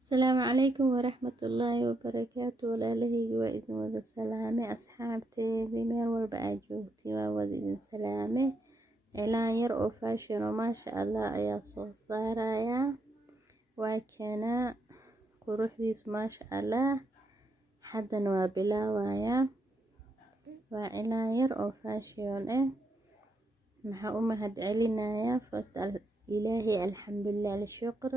Asalaamu calaykum waraxmatullaahi wabarakaatu. Walaalahayga waa idin wada salaame. Asxaabteedii meel walba aad joogtiin waa wada idin salaame. Cilaan yar oo fashion oo maasha Allah ayaa soo saaraya. Waa keena quruxdiisu maasha Allah. Haddana waa bilaawaya. Waa cilaan yar oo fashion maxaa u mahad celinaya first ilaahi alxamdulillah shukr.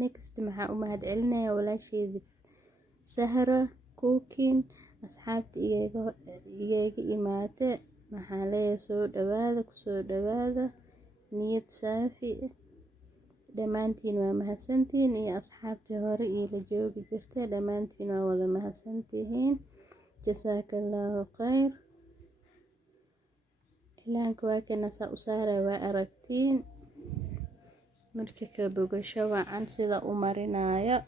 Next maxaa u mahad celinaya walaasheedii Sahra Cooking asxaabta iyaga imaate maxaa leeyahay soo dhawaada ku soo dhawaada niyad saafi dhamaantiin waa mahadsantiin iyo asxaabtii hore la joogi jirtay dhamaantiin waa wada mahadsantihiin jasaakallahu khayr. Ilaanka waa kana saa u saaray waa aragtiin marka ka bogasho wacan sida u marinayo.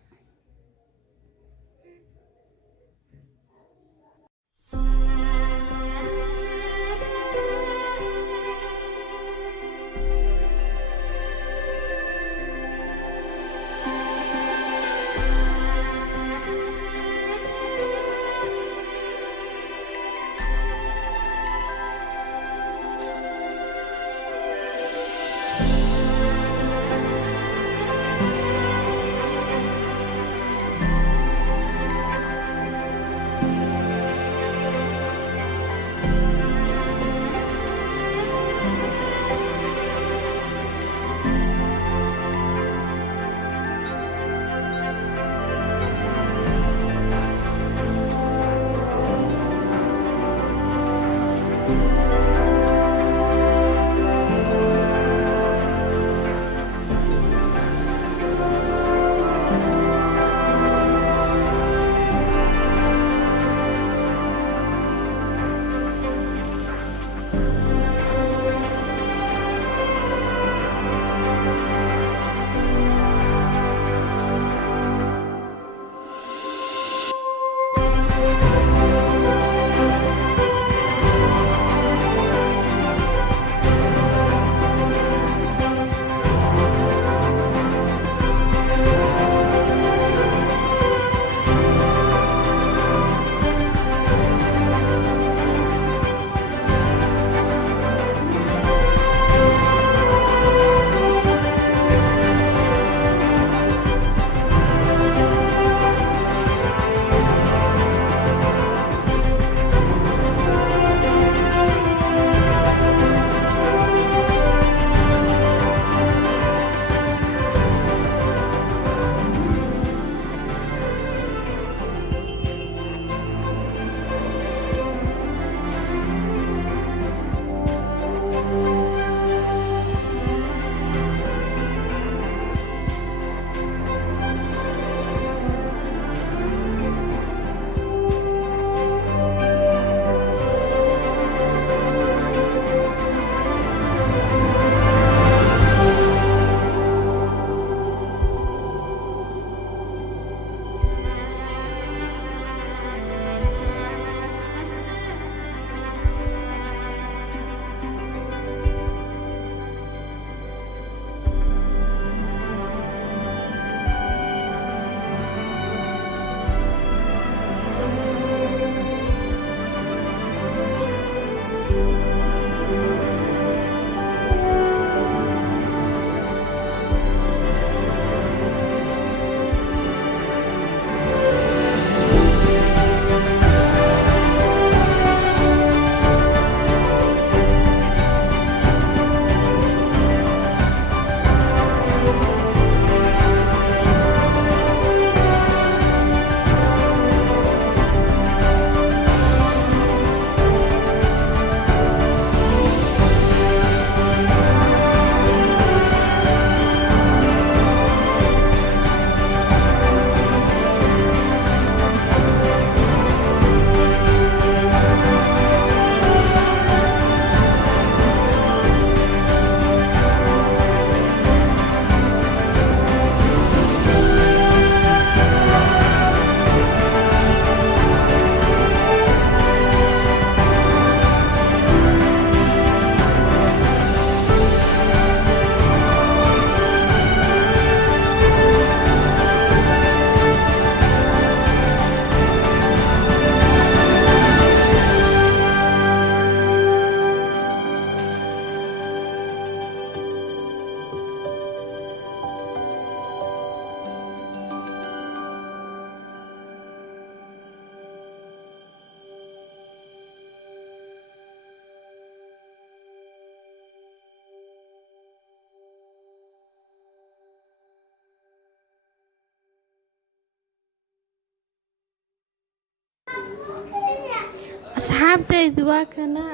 asxaabtaydu waa kana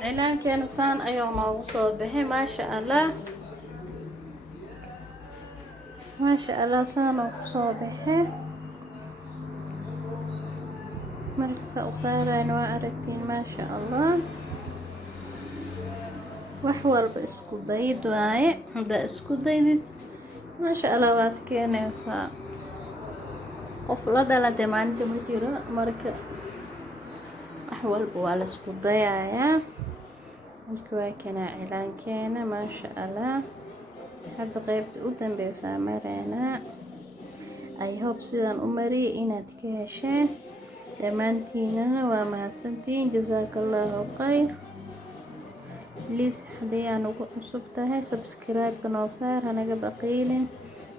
cilaankeena saan ayuu noogu soo baxay maasha allah. maasha allah saan oo kusoo baxay markasa u saarayna waa aragtiin maasha allah. wax walba isku dayd waaye, haddaa isku daydid maasha allah waad keenaysaa. qof la dhalade maalinta ma jiro, marka wax walba waa la isku dayayaa. marka waa kana cilaankeena maasha allah. hadda qaybta u dambeysaa mareynaa. I hope sidaan u mariyay inaad ka hesheen. dhammaantiinana waa mahadsantiin, jazakallahu khayr. please haddii aan ugu cusub tahay subscribe-ka noo saar, hanaga baqiilin,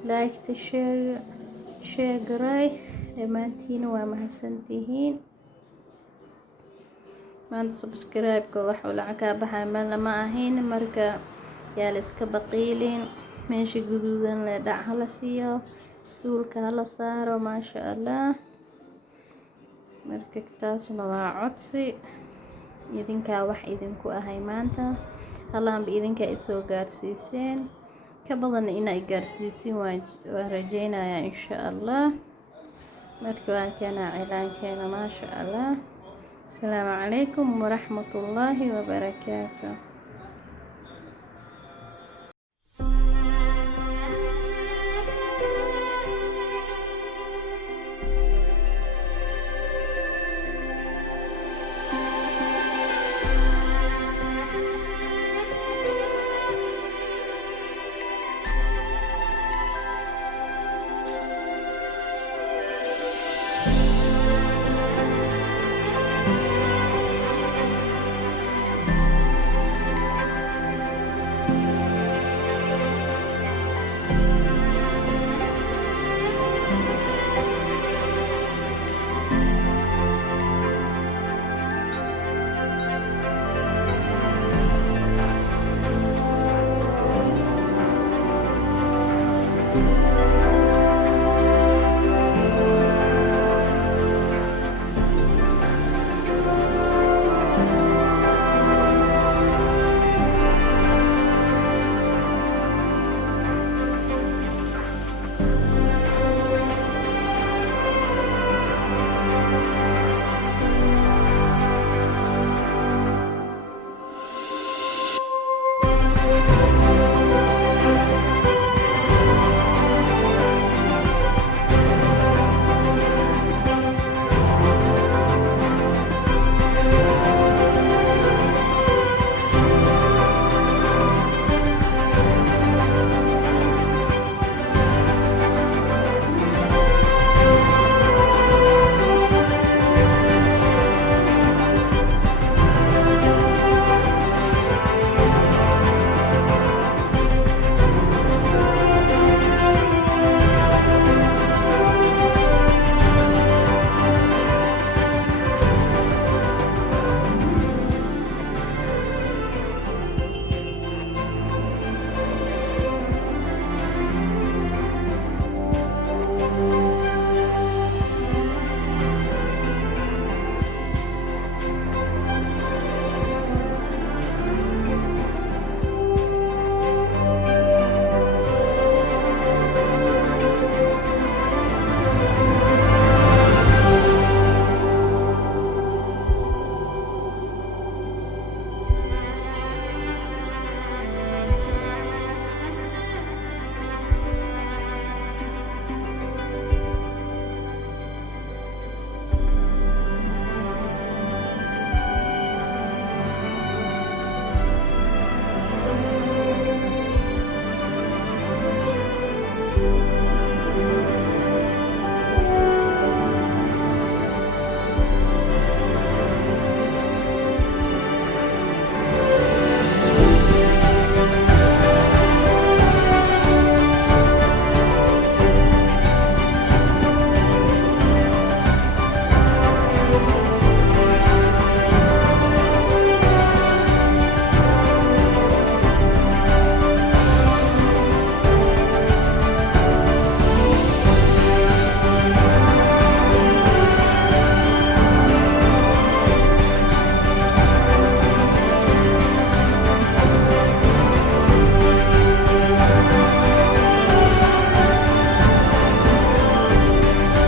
like-ta share garay. dhammaantiina waa mahadsantihiin. maanta subscribe-ka waxuu lacag kaa baxay malna ma ahayn, marka yaa la iska baqiilin. meesha guduudan le dhac hala siiyo, suulka hala saaro maasha allah. marka taasna waa codsi idinkaa wax idinku ahay maanta. halaanba idinkaa isoo gaarsiiseen, ka badan inay gaarsiisin waa rajeynayaa insha allah. marka waa kana cilaankeena maasha allah. السلام عليكم ورحمة الله وبركاته.